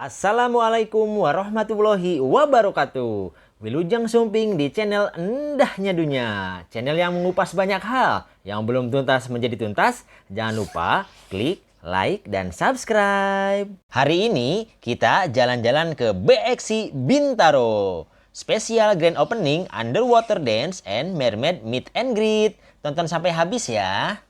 Assalamualaikum warahmatullahi wabarakatuh. Wilujeng Sumping di channel Endahnya Dunia. Channel yang mengupas banyak hal yang belum tuntas menjadi tuntas. Jangan lupa klik like dan subscribe. Hari ini kita jalan-jalan ke BXC Bintaro. Spesial grand opening underwater dance and mermaid meet and greet. Tonton sampai habis ya.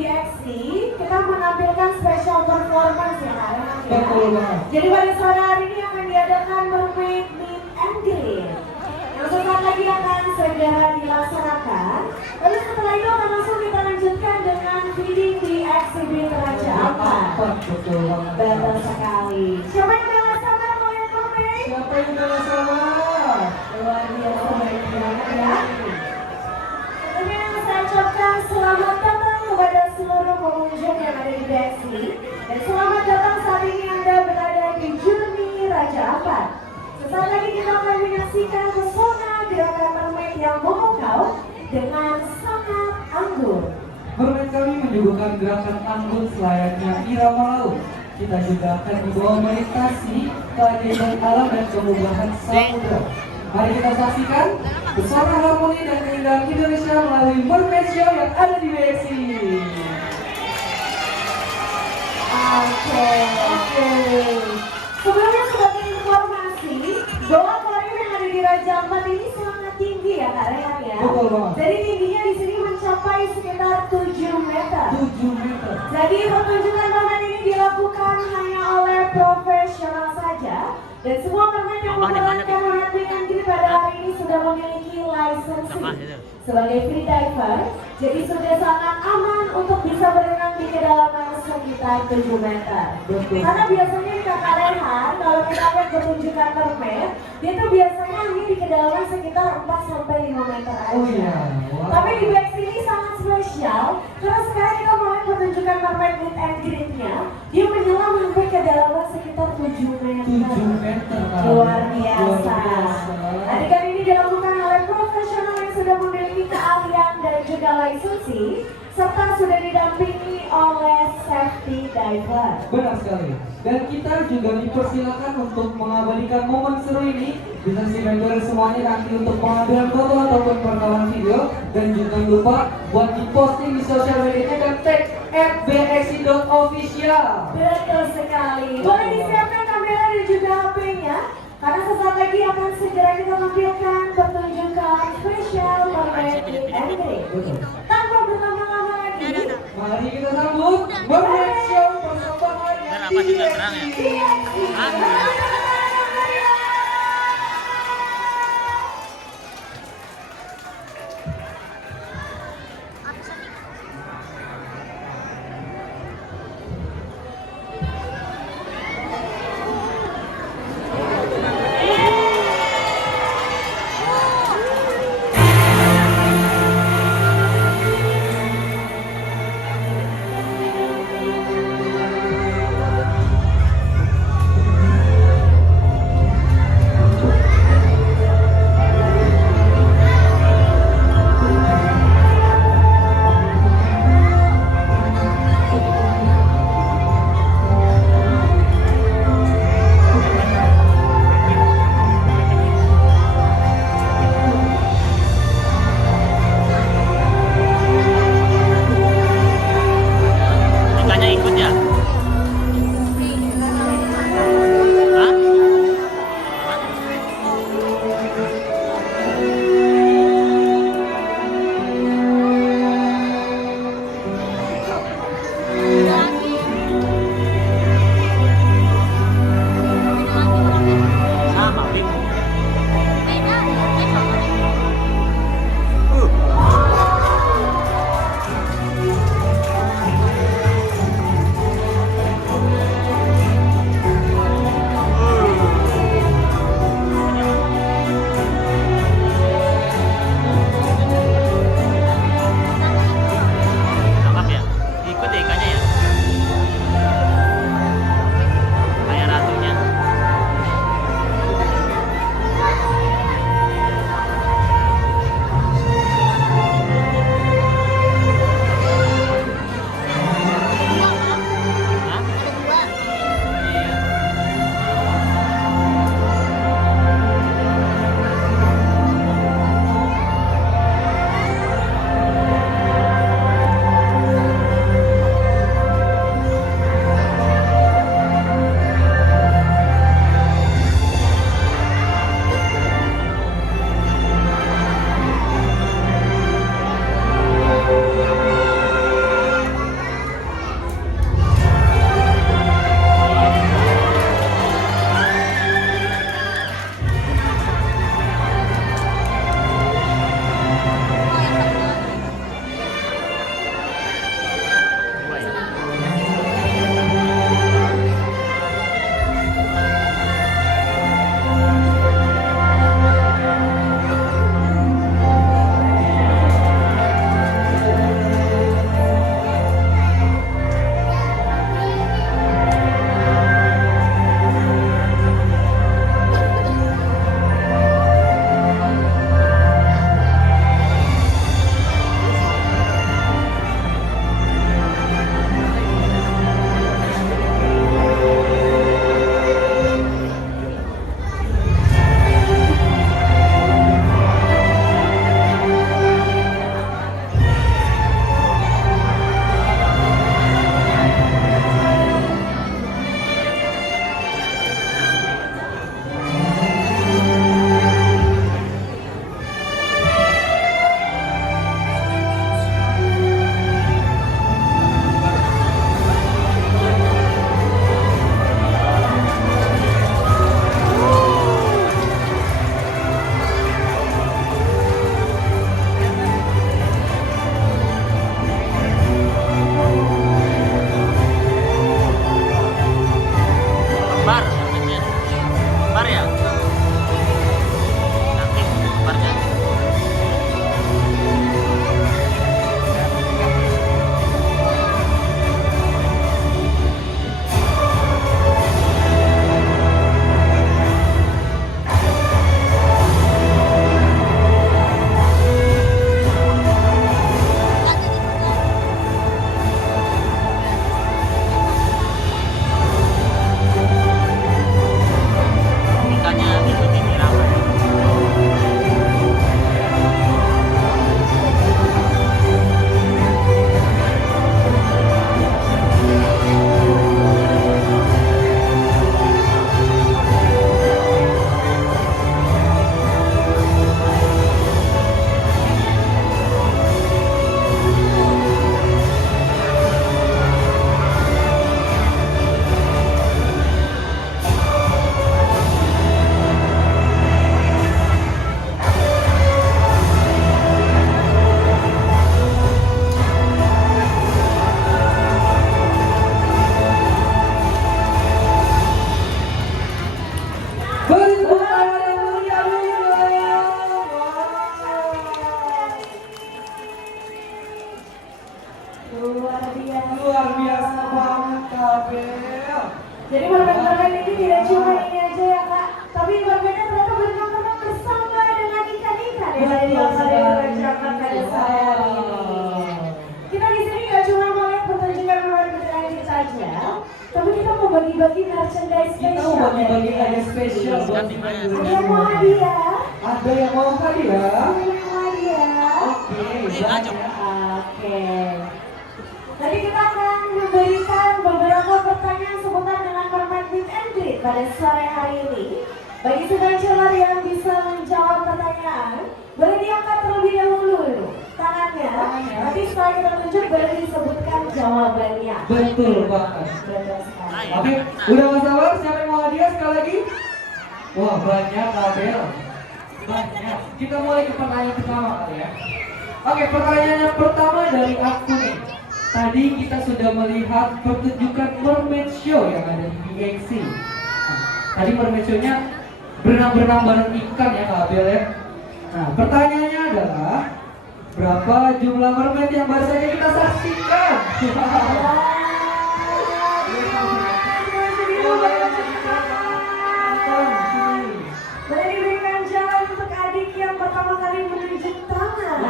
BXC, kita menampilkan special performance ya Kak. Betul banget. Jadi pada sore hari ini akan diadakan Mermaid Meet and Greet yang sesaat lagi akan segera dilaksanakan. Lalu setelah itu akan langsung kita lanjutkan dengan feeding di eksibit Raja Ampat. Betul banget. Betul sekali. Siapa yang udah gak sabar mau lihat mermaid? Siapa yang udah gak sabar? Luar biasa baik banget ya. Tentunya saya ucapkan selamat datang kepada seluruh pengunjung yang ada di BXC. Dan selamat datang saat ini Anda berada di Journey Raja Ampat. Sesaat lagi kita akan menyaksikan pesona gerakan mermaid yang memukau dengan sangat anggun. Mermaid kami menyuguhkan gerakan anggun selayaknya irama laut. Kita juga akan dibawa meditasi keajaiban alam dan kemudahan samudra. Mari kita saksikan pesona harmoni dan keindahan Indonesia melalui Mermaid Show yang ada di BXC. Oke. Sebelumnya sebagai informasi, bahwa akvarium yang ada di Raja Ampat ini sangat tinggi ya Kak Rehan ya. Betul banget. Jadi tingginya di sini mencapai sekitar 7 meter. 7 meter. Jadi pertunjukan mermaid ini dilakukan hanya oleh profesional saja. Dan semua mermaid yang memerankan mermaid dengan diri pada hari ini sudah memiliki lisensi sebagai free diver. Jadi sudah sangat aman untuk bisa berenang di kedalaman sekitar 7 meter. Betul. Karena biasanya di Kakak Rehan, kalau kita lihat pertunjukan mermaid, dia tuh biasanya hanya di kedalaman sekitar 4-5 meter aja. Oh iya. Wow. Tapi di BXC ini sangat spesial karena sekarang kita mulai pertunjukan mermaid meet and greet-nya. Dia menyelam sampai kedalaman sekitar 7 meter. 7 meter. Kak. Luar biasa. Luar biasa. Adegan ini dilakukan oleh profesional yang sudah memiliki keahlian dan juga lisensi serta sudah didampingi oleh safety diver. Benar sekali. Dan kita juga dipersilakan untuk mengabadikan momen seru ini. Bisa si member semuanya nanti untuk pengambilan foto ataupun perekaman video. Dan jangan lupa buat diposting di sosial medianya dan tag @bxc.official. Betul sekali. Boleh disiapkan kamera dan juga HP-nya. Karena sesaat lagi akan segera kita tampilkan pertunjukan spesial Mermaid Meet and Greet. Betul. Tanpa berlama-lama lagi, Mari kita sambut Mermaid Show persembahan BXC. Abel. Jadi permen-permen ini tidak cuma ini aja ya Kak, tapi permennya ternyata berenang-renang bersama dengan ikan-ikan yang ada di Alfari Jakarta pada saya hari ini. Kita di sini nggak cuma mau lihat pertunjukan permainan bertahan saja, tapi kita mau bagi-bagi merchandise Kita spesial. mau bagi-bagi hadiah spesial buat Ada yang mau hadiah? Ada yang mau hadiah? Ada yang mau hadiah? Oke, banyak. Oke. Tadi kita akan memberikan beberapa pertanyaan seputar dengan format meet and greet pada sore hari ini. Bagi student yang bisa menjawab pertanyaan, boleh diangkat terlebih dahulu tangannya. Nanti setelah kita tunjuk boleh disebutkan jawabannya. Betul banget. Betul sekali. Oke, udah gak sabar? Siapa yang mau hadiah sekali lagi? Wah, banyak Abel. Banyak. Kita mulai ke pertanyaan pertama kali ya. Oke, pertanyaan yang pertama dari aku nih. Tadi kita sudah melihat pertunjukan mermaid show yang ada di BXC. Nah, tadi mermaid show-nya berenang-berenang bareng ikan ya Kak Abel ya. Nah, pertanyaannya adalah berapa jumlah mermaid yang baru saja kita saksikan? Boleh diberikan jalan untuk adik yang pertama kali menunjuk tangan.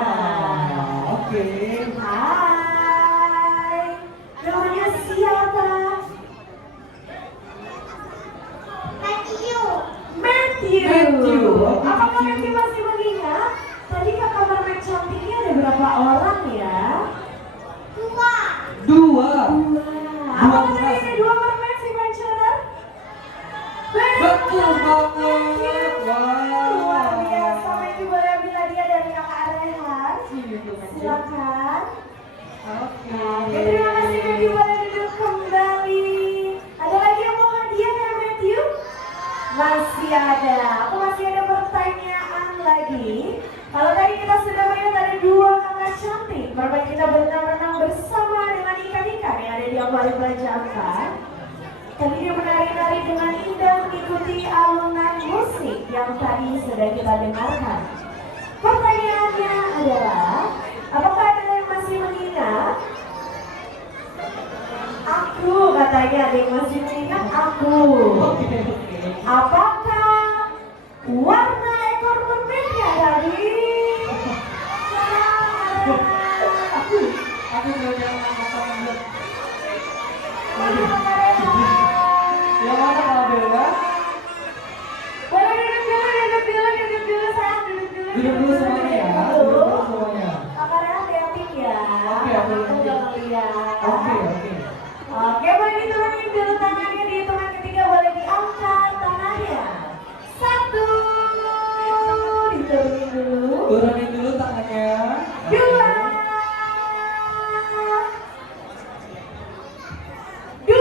Oke. Hai, namanya siapa? Matthew. Matthew. Apakah Matthew masih mengingat? Tadi kakak mermaid cantiknya ada berapa orang ya? Dua. Apakah tadi ada dua mermaid si pensioner? Betul banget. Luar biasa. Matthew boleh ambil hadiah dari kakak Rehan. Silakan. Oke. Oke, terima kasih Matthew, boleh duduk kembali. Ada lagi yang mau hadiah ya Matthew? Masih ada. Aku masih ada pertanyaan lagi. Kalau tadi kita sudah melihat ada dua kakak cantik, mermaid kita berenang-renang bersama dengan ikan-ikan yang ada di Aquarium Prajampar. Tadi dia menari-nari dengan indah mengikuti alunan musik yang tadi sudah kita dengarkan. Pertanyaannya adalah, apakah ada yang masih mengingat? Aku, katanya ada yang masih mengingat aku. Apakah warna ekor mermaidnya tadi? Aku belajar angkatan dulu. Yang mana Kak Abel ya? Boleh duduk dulu, sayang, duduk dulu. Duduk dulu semuanya ya. Duduk dulu semuanya. Kamarnya hati-hati ya. Oke, aku nggak ngeliat. Oke, oke. Oke, boleh diturunin dulu tangannya, di hitungan ketiga boleh diangkat tangannya. 1, diturunin dulu. Turunin dulu tangannya. 2, 2,5.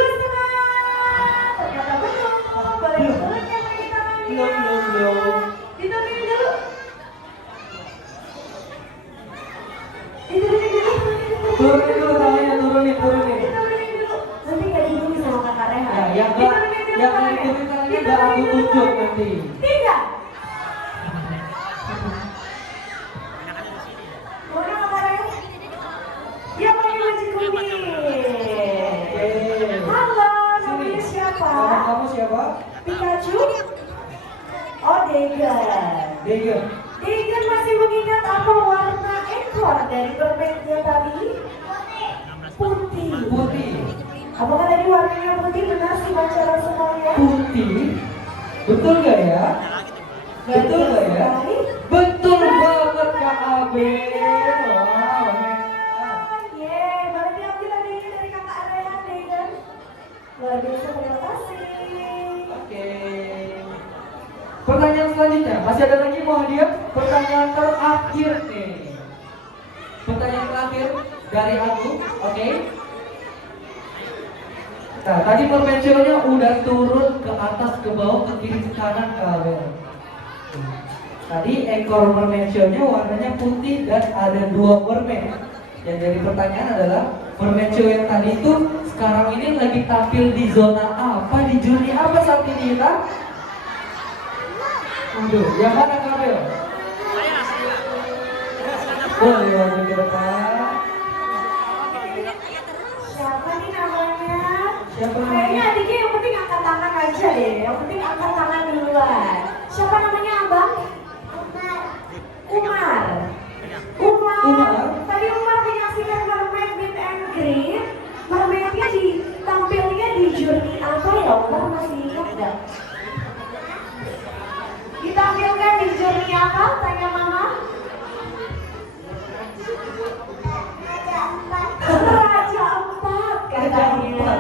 Ternyata belum. Boleh diturunin lagi tangannya. Belum. Diturunin dulu. Diturunin dulu. Turunin dulu tangannya, turunin. Diturunin dulu. Nanti nggak diturunin sama kakak Rehan. Ya, yang Diturunin dulu yang tangannya. turunin tangannya udah Diturunin aku dulu tunjuk tangannya. nanti. 3. Mana kakak Rehan? Dia pakai baju kuning. Halo, namanya siapa? Nama kamu siapa? Pikachu? Oh, Degan. Degan. Degan masih mengingat apa warna ekor dari permennya tadi? Putih. Putih. Apakah tadi warnanya putih? Benar sih baca semuanya? Putih. Betul gak ya? Betul gak ya? sekali. Betul banget Kak Abel. Wow. Yeay, boleh diambil hadiahnya dari kakak Rehan, Degan. Luar biasa, terima kasih. Oke. Pertanyaan selanjutnya, masih ada lagi mau hadiah? Pertanyaan terakhir nih. Pertanyaan terakhir dari aku, oke? Nah, tadi permentionnya udah turun ke atas, ke bawah, ke kiri, ke kanan, ke Abel. Tadi ekor mermentionnya warnanya putih dan ada 2 mermaid. Yang jadi pertanyaan adalah mermention yang tadi itu sekarang ini lagi tampil di zona apa, di juri apa saat ini kita? Aduh, yang mana Kabel? Boleh maju ke depan. Siapa nih namanya? Siapa Kayaknya namanya? adiknya yang penting angkat tangan aja deh. Yang penting angkat tangan duluan. Siapa namanya abang? Umar. Umar. Tadi Umar menyaksikan mermaid meet and greet. Mermaidnya ditampilnya di journey apa ya? Umar masih ingat nggak? Ditampilkan di journey apa? Tanya mama. Raja Empat katanya.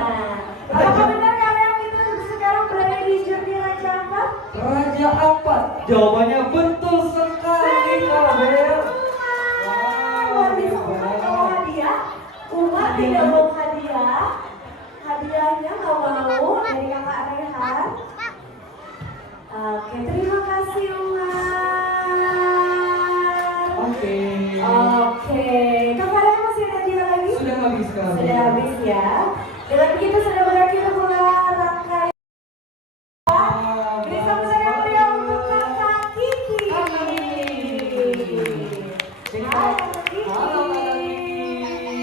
Apakah benar kalian itu sekarang berada di journey Raja Empat? Raja Ampat. Jawabannya betul sekali, Kak Bel. Luar biasa. Umar bawa hadiah. Umar tidak bawa hadiah. Hadiahnya nggak mau dari kakak Rehan. Oke, terima kasih Umar. Oke. Oke, kakak Rehan masih ada hadiah lagi? Sudah habis, Kak Bel. Sudah habis ya. Dengan begitu sudah berakhir pula rangkaian. Beri tepuk tangan meriah untuk kakak Kiki. Kakak Kiki. Hai, kakak Kiki. Halo, Kakak Kiki.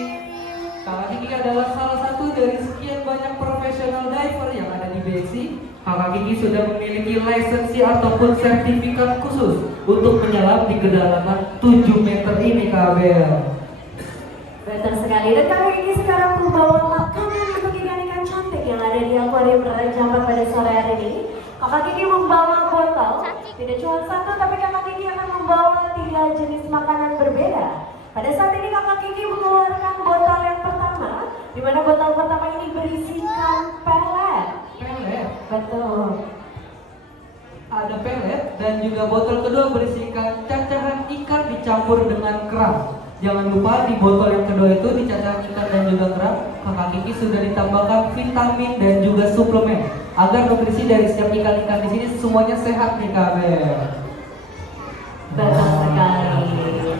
Kakak Kiki adalah salah satu dari sekian banyak profesional diver yang ada di BXI. Kakak Kiki sudah memiliki lisensi ataupun sertifikat khusus untuk menyelam di kedalaman 7 meter ini, Kak Bel. Betul sekali. Dan kakak Kiki sekarang membawa makanan untuk ikan-ikan cantik yang ada di akuarium Raja Ampat pada sore hari ini. Kakak Kiki membawa botol, tidak cuma satu, tapi kakak Kiki akan membawa 3 jenis makanan berbeda. Pada saat ini kakak Kiki mengeluarkan botol yang pertama, di mana botol pertama ini berisikan pelet. Pelet. Betul. Ada pelet dan juga botol kedua berisikan cacahan ikan dicampur dengan kerang. Jangan lupa di botol yang kedua itu di cacahan ikan dan juga kerang, kakak Kiki sudah ditambahkan vitamin dan juga suplemen agar nutrisi dari setiap ikan-ikan di sini semuanya sehat nih, Kak Bel. Betul sekali.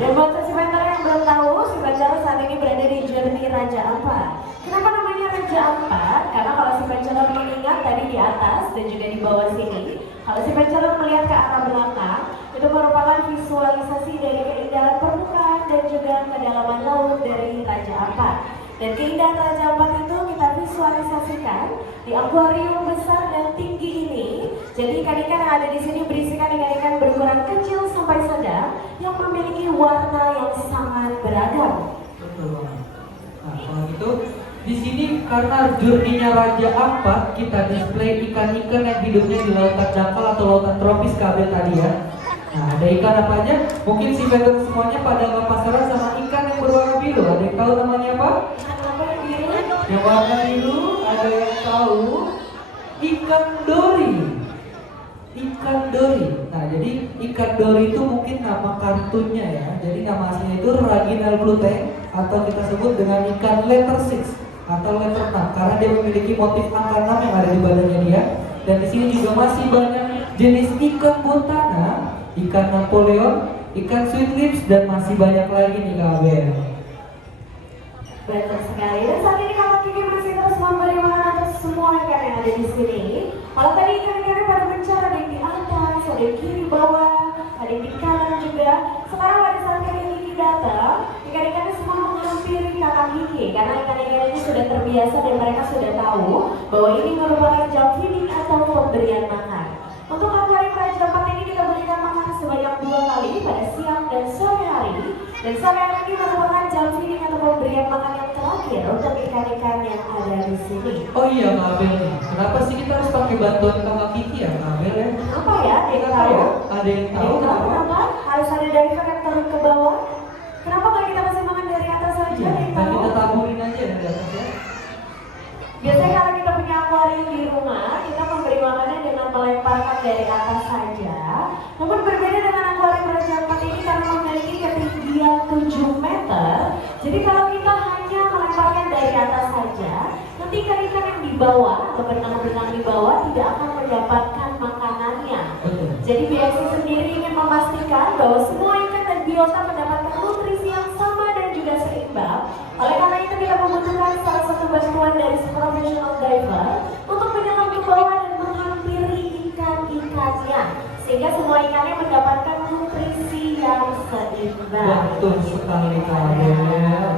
Dan buat si Pentar yang belum tahu, si Pentar saat ini berada di journey Raja Ampat. Kenapa namanya Raja Ampat? Karena kalau si Pentar mengingat tadi di atas dan juga di bawah sini, kalau si Pentar melihat ke arah belakang, itu merupakan visualisasi dari keindahan permukaan dan juga kedalaman laut dari Raja Ampat. Dan keindahan Raja Ampat itu kita visualisasikan di akuarium besar dan tinggi ini. Jadi ikan-ikan yang ada di sini berisikan ikan-ikan berukuran kecil sampai sedang yang memiliki warna yang sangat beragam. Betul banget. Nah, kalau gitu di sini karena journey-nya Raja Ampat, kita display ikan-ikan yang hidupnya di lautan dangkal atau lautan tropis, Kak Bel tadi ya. Nah, ada ikan apa aja? Mungkin si vendor semuanya pada nggak pasaran sama ikan yang berwarna biru. Ada yang tahu namanya apa? Apa yang biru? Yang warna biru, ada yang tahu? Ikan dori. Ikan dori. Nah, jadi ikan dori itu mungkin nama kartunnya ya. Jadi nama aslinya itu Raginal Blue Tank atau kita sebut dengan ikan letter 6 atau letter 6 karena dia memiliki motif angka 6 yang ada di badannya dia. Dan di sini juga masih banyak jenis ikan bontana, ikan Napoleon, ikan sweet lips dan masih banyak lagi nih, Kak Bel. Betul sekali. Dan saat ini kakak Kiki masih terus memberi makan untuk semua ikan yang ada di sini. Kalau tadi ikan-ikannya pada mencar, ada yang di atas, ada yang kiri bawah, ada yang di kanan juga. Sekarang pada saat kakak Kiki datang, ikan-ikannya semua menghampiri kakak Kiki karena ikan-ikan ini sudah terbiasa dan mereka sudah tahu bahwa ini merupakan jam feeding atau pemberian makan. Untuk akuarium Raja Ampat ini kita berikan makan sebanyak 2 kali pada siang dan sore hari. Dan sore hari ini merupakan jam feeding atau pemberian makan yang terakhir untuk ikan-ikan yang ada di sini. Oh iya, Kak Bel nih. Kenapa sih kita harus pakai bantuan Kakak Kiki ya, Kak Bel ya? Apa ya? Ada yang Nggak tahu? ya? Ada yang tahu kenapa? Kenapa? Harus ada diver yang turun ke bawah? Kenapa nggak kita kasih makan dari atas saja? Iya, Ada yang nah tahu? kita taburin aja ya di atas ya. Biasanya kalau kita punya akuarium di rumah, kita memberi makannya dengan melemparkan dari atas saja. Namun berbeda dengan akuarium Raja Ampat ini karena memiliki ketinggian 7 meter. Jadi kalau kita hanya melemparkan dari atas saja, nanti ikan-ikan yang di bawah atau benang-benang di bawah tidak akan mendapatkan makanannya. Betul. Jadi BXI sendiri ingin memastikan bahwa semua ikan dan biota mendapatkan nutrisi yang sama dan juga seimbang. Oleh karena itu kita membutuhkan salah satu bantuan dari professional diver untuk menyelam ke bawah dan menghampiri ikan-ikannya sehingga semua ikannya mendapatkan nutrisi yang seimbang. Betul sekali, Kak Bel.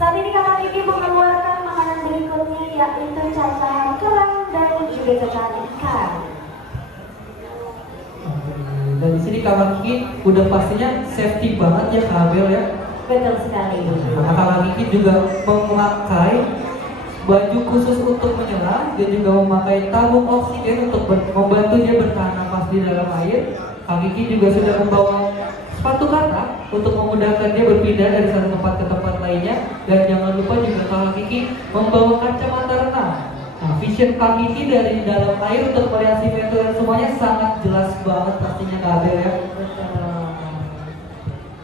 Saat ini kakak Kiki mengeluarkan makanan berikutnya yaitu cacahan kerang dan juga cacahan ikan. Dan di sini Kakak Kiki udah pastinya safety banget ya Kak Abel ya. Betul sekali. Nah, Kakak Kiki juga memakai baju khusus untuk menyelam dan juga memakai tabung oksigen untuk membantu dia bertahan nafas di dalam air. Kak Kiki juga sudah membawa sepatu kata untuk memudahkan dia berpindah dari satu tempat ke tempat lainnya. Dan jangan lupa juga Kakak Kiki membawa kacamata renang. Nah, vision Kak Kiki dari dalam air untuk melihat si Veto dan semuanya sangat jelas banget pastinya Kak Abel ya.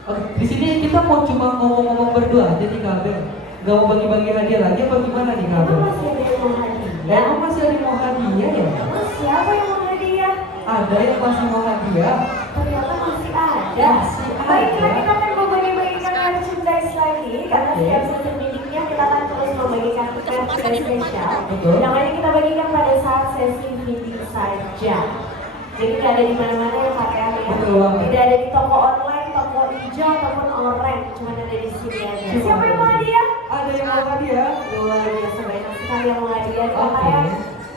Oke, di sini kita mau cuma ngomong-ngomong berdua aja nih Kak Abel. Gak mau bagi-bagi hadiah lagi apa gimana nih Kak Abel? Masih ada yang mau hadiah? Emang masih ada yang mau hadiah ya? Terus siapa yang mau hadiah? Ada yang masih mau hadiah? Ternyata masih ada. Masih ada. Baiklah, kita akan membagi-bagikan merchandise lagi karena setiap sesi didiknya kita akan terus membagikan merchandise spesial. Betul. Yang ini kita bagikan pada saat sesi meeting saja. Jadi tidak ada di mana-mana ya Pak ya. Betul banget. Tidak ada di toko online, toko hijau ataupun oranye, cuma ada di sini aja. Cuma Siapa yang mau hadiah? Ada yang mau hadiah? Luar biasa banyak sekali yang mau hadiah. Oke. Pak ya.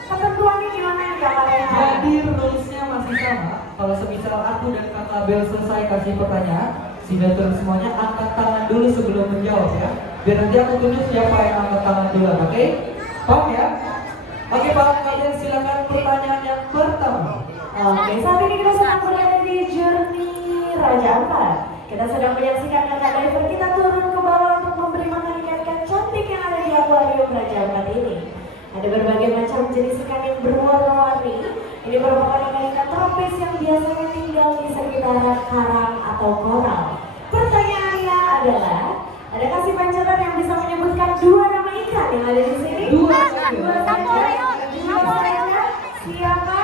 Ketentuannya gimana ya Pak ya? Jadi rulesnya masih sama. Kalau semisal aku dan Kakak Abel selesai kasih pertanyaan, si Veto semuanya angkat tangan dulu sebelum menjawab ya. Biar nanti aku tunjuk siapa yang angkat tangan dulu, oke? Paham ya? Oke, paham kalian silakan pertanyaan yang pertama. Oke, saat ini kita sedang berada di Journey Raja Ampat. Kita sedang menyaksikan kakak diver kita turun ke bawah untuk memberi makan ikan-ikan cantik yang ada di akuarium Raja Ampat ini. Ada berbagai macam jenis ikan yang berwarna-warni. Ini merupakan ikan-ikan tropis yang biasanya tinggal di sekitar karang atau koral. Pertanyaannya adalah, adakah si panceran yang bisa menyebutkan dua nama ikan yang ada di sini? Dua saja. Dua saja. Dua saja. Siapa?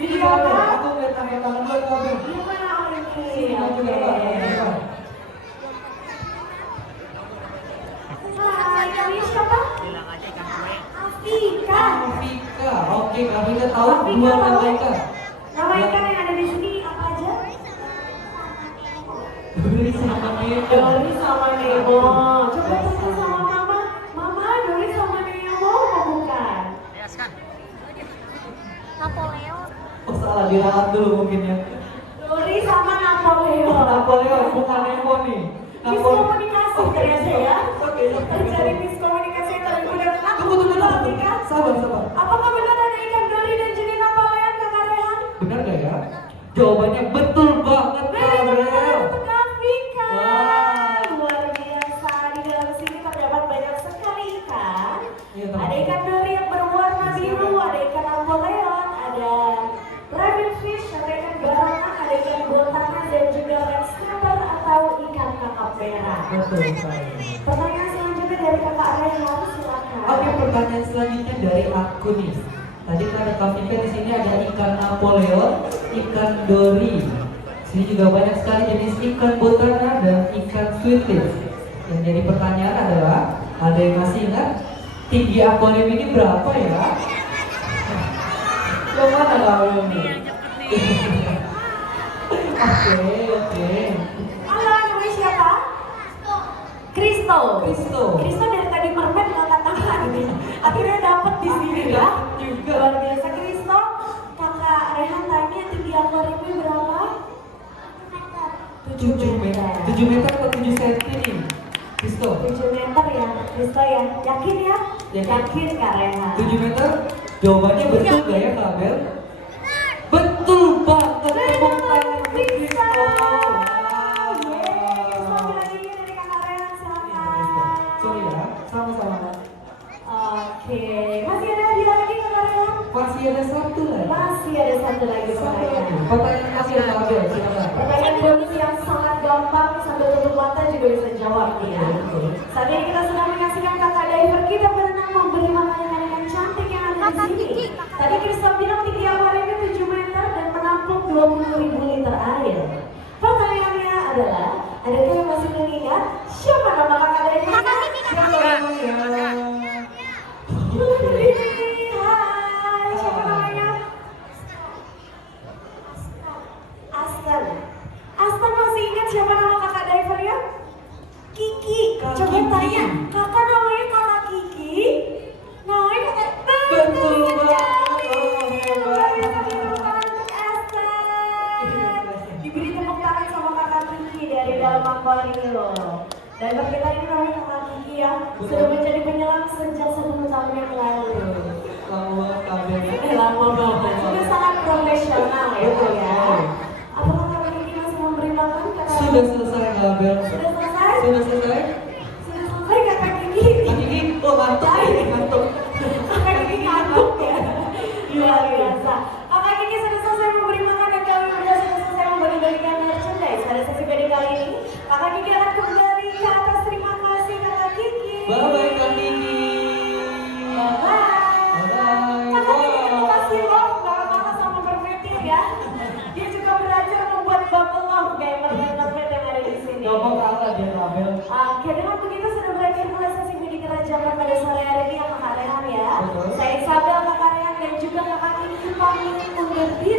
Ini Kak Abel, aku lihat angkat tangan dulu Kak Abel. Gimana ini? Sini maju ke depan, maju ke depan. Hai, kami siapa? Afika. Afika, oke Kak Abel tahu Afika dua tahu? nama ikan. Nama ikan yang ada di sini apa aja? Duri sama Nemo. Dori sama Nemo. Coba tanya sama Mama. Mama, Dori sama Nemo apa bukan? Napoleon. Oh salah, diralat dulu mungkin ya. Dori sama Napoleon. Oh, Napoleon, bukan Nemo nih. Miskomunikasi ternyata ya. Oke, Terjadi miskomunikasi yang tergugat. Tunggu. Afika. Sabar. Apakah benar ada ikan Dori dan jenis Napoleon Kakak Rehan? Benar gak ya? Jawabannya betul banget Kak Abel. Untuk Afika. Wow. Luar biasa. Di dalam sini terdapat banyak sekali ikan. Iya, teman. Ada ikan Dori yang berwarna biru, ada ikan Napoleon, ada rabbit fish, ada ikan baronang, ada ikan botangan dan juga red snapper atau ikan kakap merah. Betul sekali. Pertanyaan selanjutnya dari Kakak Rehan, silakan. Oke, pertanyaan selanjutnya dari aku nih. Tadi kan ada Kak Vika, di sini ada ikan Napoleon, ikan Dori. Sini juga banyak sekali jenis ikan botana dan ikan sweetfish. Yang jadi pertanyaan adalah, ada yang masih ingat tinggi akuarium ini berapa ya? Yang mana kamu ini? Oke. Halo, namanya siapa? Kristo. Kristo. dari tadi mermaid ngangkat tangan ini. Akhirnya dapat di sini ya. Juga. Luar biasa Kristo. Kakak Rehan tanya tinggi akuariumnya berapa? 7 meter. 7 meter atau 7 cm nih? Kristo. 7 meter ya, Kristo ya. Yakin ya? Yakin. Kak Rehan. 7 meter? Jawabannya betul gak ya Kak Abel? Betul banget, tepuk tangan untuk Kristo. Sorry ya, sama-sama. Oke, masih ada hadiah lagi Kakak Rehan? Masih ada satu lagi. Masih ada satu lagi Satu lagi. pertanyaan. Pertanyaan akhir Kak Abel, silakan. Pertanyaan bonus yang sangat gampang sambil tutup mata juga bisa jawab nih ya. Saat ini kita sedang menyaksikan kakak diver kita berenang memberi makan ikan-ikan cantik yang ada di sini. Tadi Kristo bilang tinggi akuariumnya 7 meter dan menampung 20.000 liter air. Pertanyaannya adalah, adakah yang masih mengingat siapa nama kakak diver? Siapa namanya? Hai, siapa namanya? Aston. Aston masih ingat siapa nama kakak diver ya? Kiki. Kak Coba Kiki. tanya, kakak namanya kakak Kiki? Mario. Dan kita ini namanya Kakak Kiki ya, sudah menjadi penyelam sejak 10 tahun yang lalu. Lama banget, sudah sangat profesional ya Pak ya. Apakah Kakak Kiki masih memberi makan? Sudah selesai Abel. Sudah selesai? Sudah selesai. Sudah selesai Kakak Kiki. Kak Kiki, oh ngantuk. Kakak Kiki ngantuk ya. Luar biasa. Kakak Kiki sudah selesai memberi makan dan kami sudah selesai membagi-bagikan merchandise pada sesi PD kali ini. Kakak Kiki akan kembali ke atas. Terima kasih Kakak Kiki. Bye-bye Kak Kiki. Bye-bye. Kakak Kiki terima kasih loh, banget sama Perfectil ya. Dia juga belajar membuat bubble love kayak mermaid-mermaid yang ada di sini. Ngomong kalah dia Abel. Oke, dengan begitu sudah berakhir pula sesi PD kerajaan pada sore hari ini ya Kakak Rehan ya. Betul. Saya Isabel, Kakak Rehan dan juga Kakak Kiki pamit undur diri.